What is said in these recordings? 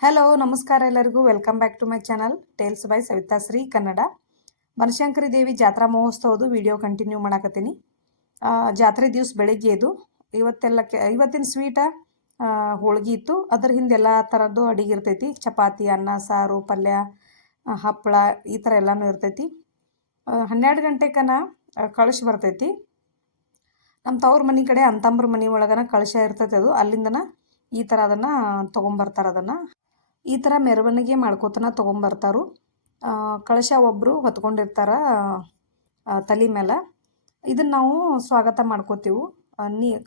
Hello ನಮಸ್ಕಾರ ಎಲ್ಲರಿಗೂ welcome back to my channel tales by Savithashree Kannada. Banashankari Devi ಜಾತ್ರಾ ಮಹೋತ್ಸವದ ವಿಡಿಯೋ ಕಂಟಿನ್ಯೂ ಮಾಡಕತ್ತೀನಿ. ಜಾತ್ರೆ ದಿವಸ ಬೆಳಿಗ್ಗೆ ಇದು ಇವತ್ತಿನ ಸ್ವೀಟ ಹೋಳ್ಗೆ ಇತ್ತು. ಅದ್ರ ಹಿಂದೆ ಎಲ್ಲ ಥರದ್ದು ಅಡಿಗೆ ಇರ್ತೈತಿ. ಚಪಾತಿ, ಅನ್ನ, ಸಾರು, ಪಲ್ಯ, ಹಪ್ಪಳ ಈ ಥರ ಎಲ್ಲನೂ ಇರ್ತೈತಿ. 12 ಗಂಟೆಕನ ಕಳಶ ಬರ್ತೈತಿ. ನಮ್ಮ ತವ್ರ ಮನೆ ಕಡೆ ಅಂತಂಬ್ರ ಮನೆ ಒಳಗನ ಕಳಶ ಇರ್ತೈತಿ. ಅದು ಅಲ್ಲಿಂದನ ಈ ಥರ ಅದನ್ನು ತೊಗೊಂಬರ್ತಾರೆ. ಅದನ್ನು ಈ ಥರ ಮೆರವಣಿಗೆ ಮಾಡ್ಕೋತನ ತೊಗೊಂಬರ್ತಾರು. ಕಳಶ ಒಬ್ಬರು ಹೊತ್ಕೊಂಡಿರ್ತಾರ ತಲೆ ಮೇಲೆ. ಇದನ್ನು ನಾವು ಸ್ವಾಗತ ಮಾಡ್ಕೋತೀವಿ.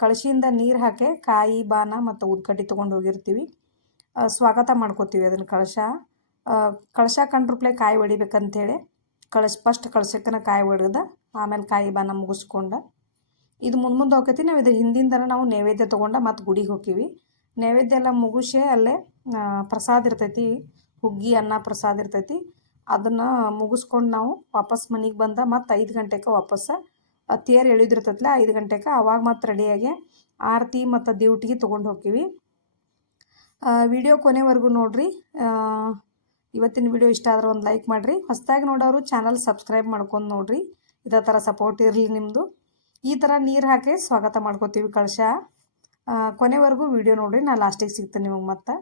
ಕಳಶಿಯಿಂದ ನೀರು ಹಾಕಿ ಕಾಯಿ, ಬಾನ ಮತ್ತು ಉದ್ಕಡ್ಡಿ ತೊಗೊಂಡು ಹೋಗಿರ್ತೀವಿ. ಸ್ವಾಗತ ಮಾಡ್ಕೋತೀವಿ ಅದನ್ನು. ಕಳಶ ಕಂಡ್ರುಪ್ಲೆ ಕಾಯಿ ಹೊಡಿಬೇಕಂತೇಳಿ ಫಸ್ಟ್ ಕಳಶಕ್ಕನ ಕಾಯಿ ಹೊಡೆದ ಆಮೇಲೆ ಕಾಯಿ ಬಾನ ಮುಗಿಸ್ಕೊಂಡ ಇದು ಮುಂದೆ ಹೋಗ್ತೈತಿ. ನಾವು ಇದ್ರ ಹಿಂದಿಂದನ ನಾವು ನೈವೇದ್ಯ ತೊಗೊಂಡ ಮತ್ತು ಗುಡಿಗೆ ಹೋಗ್ತೀವಿ. ನೈವೇದ್ಯ ಎಲ್ಲ ಮುಗಿಸಿ ಅಲ್ಲೇ ಪ್ರಸಾದ ಇರ್ತೈತಿ. ಹುಗ್ಗಿ, ಅನ್ನ ಪ್ರಸಾದ ಇರ್ತೈತಿ. ಅದನ್ನು ಮುಗಿಸ್ಕೊಂಡು ನಾವು ವಾಪಸ್ ಮನೆಗೆ ಬಂದ ಮತ್ತು 5 ಗಂಟೆಗೆ ವಾಪಸ್ ತೇರು ಎಳೆದಿರ್ತೈತಲ್ಲ 5 ಗಂಟೆಗೆ ಅವಾಗ ಮತ್ತು ರೆಡಿಯಾಗಿ ಆರತಿ ಮತ್ತು ಡ್ಯೂಟಿಗೆ ತೊಗೊಂಡು ಹೋಗ್ತೀವಿ. ವಿಡಿಯೋ ಕೊನೆವರೆಗೂ ನೋಡಿರಿ. ಇವತ್ತಿನ ವಿಡಿಯೋ ಇಷ್ಟ ಆದ್ರೆ ಒಂದು ಲೈಕ್ ಮಾಡಿರಿ. ಹೊಸದಾಗಿ ನೋಡೋರು ಚಾನಲ್ ಸಬ್ಸ್ಕ್ರೈಬ್ ಮಾಡ್ಕೊಂಡು ನೋಡಿರಿ. ಇದೇ ಥರ ಸಪೋರ್ಟ್ ಇರಲಿ ನಿಮ್ಮದು. ಈ ಥರ ನೀರು ಹಾಕಿ ಸ್ವಾಗತ ಮಾಡ್ಕೋತೀವಿ ಕಳಶ. ಕೊನೆವರೆಗೂ ವಿಡಿಯೋ ನೋಡಿರಿ. ನಾನು ಲಾಸ್ಟಿಗೆ ಸಿಗ್ತೇನೆ ನಿಮಗೆ ಮತ್ತೆ.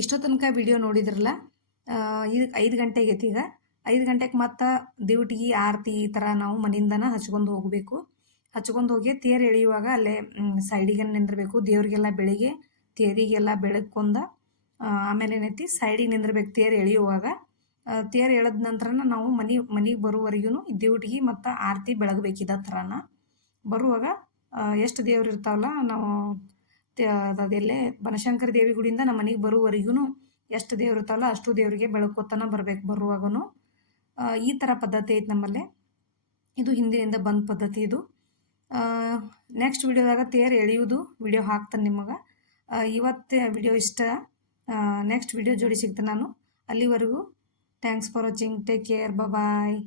ಇಷ್ಟೋ ತನಕ ವಿಡಿಯೋ ನೋಡಿದ್ರಲ್ಲ, ಇದು 5 ಗಂಟೆಗೆ ಐತಿ. ಈಗ 5 ಗಂಟೆಗೆ ಮತ್ತು ಡ್ಯೂಟಿಗೆ ಆರತಿ ಈ ಥರ ನಾವು ಮನೆಯಿಂದನೇ ಹಚ್ಕೊಂಡು ಹೋಗಬೇಕು. ಹಚ್ಕೊಂಡು ಹೋಗಿ ತೇರು ಎಳೆಯುವಾಗ ಅಲ್ಲೇ ಸೈಡಿಗೆ ನಿಂದಿರಬೇಕು. ದೇವ್ರಿಗೆಲ್ಲ ಬೆಳಿಗ್ಗೆ ತೇರಿಗೆಲ್ಲ ಬೆಳಗ್ಕೊಂಡ ಆಮೇಲೆ ಏನೈತಿ ಸೈಡಿಗೆ ನಿಂದಿರ್ಬೇಕು ತೇರು ಎಳೆಯುವಾಗ. ತೇರು ಎಳೆದ ನಂತರನ ನಾವು ಮನೆಗೆ ಬರುವವರೆಗೂ ಡ್ಯೂಟಿಗೆ ಮತ್ತು ಆರತಿ ಬೆಳಗ್ಬೇಕು. ಇದೇ ಥರನ ಬರುವಾಗ ಎಷ್ಟು ದೇವ್ರು ಇರ್ತಾವಲ್ಲ, ನಾವು ಅದೆಲ್ಲೇ ಬನಶಂಕರಿ ದೇವಿ ಗುಡಿಯಿಂದ ನಮ್ಮ ಮನೆಗೆ ಬರುವವರೆಗೂ ಎಷ್ಟು ದೇವ್ರು ಇರ್ತಾವಲ್ಲ ಅಷ್ಟು ದೇವರಿಗೆ ಬೆಳಕೋತನ ಬರ್ಬೇಕು ಬರುವಾಗೂ. ಈ ಥರ ಪದ್ಧತಿ ಐತೆ ನಮ್ಮಲ್ಲೇ. ಇದು ಹಿಂದಿನಿಂದ ಬಂದ ಪದ್ಧತಿ ಇದು. ನೆಕ್ಸ್ಟ್ ವಿಡಿಯೋದಾಗ ತೇರು ಎಳೆಯುವುದು ವಿಡಿಯೋ ಹಾಕ್ತಾನೆ ನಿಮಗೆ. ಇವತ್ತೇ ವಿಡಿಯೋ ಇಷ್ಟ. ನೆಕ್ಸ್ಟ್ ವಿಡಿಯೋ ಜೋಡಿ ಸಿಗ್ತೇನೆ ನಾನು. ಅಲ್ಲಿವರೆಗೂ thanks for watching. Take care. Bye.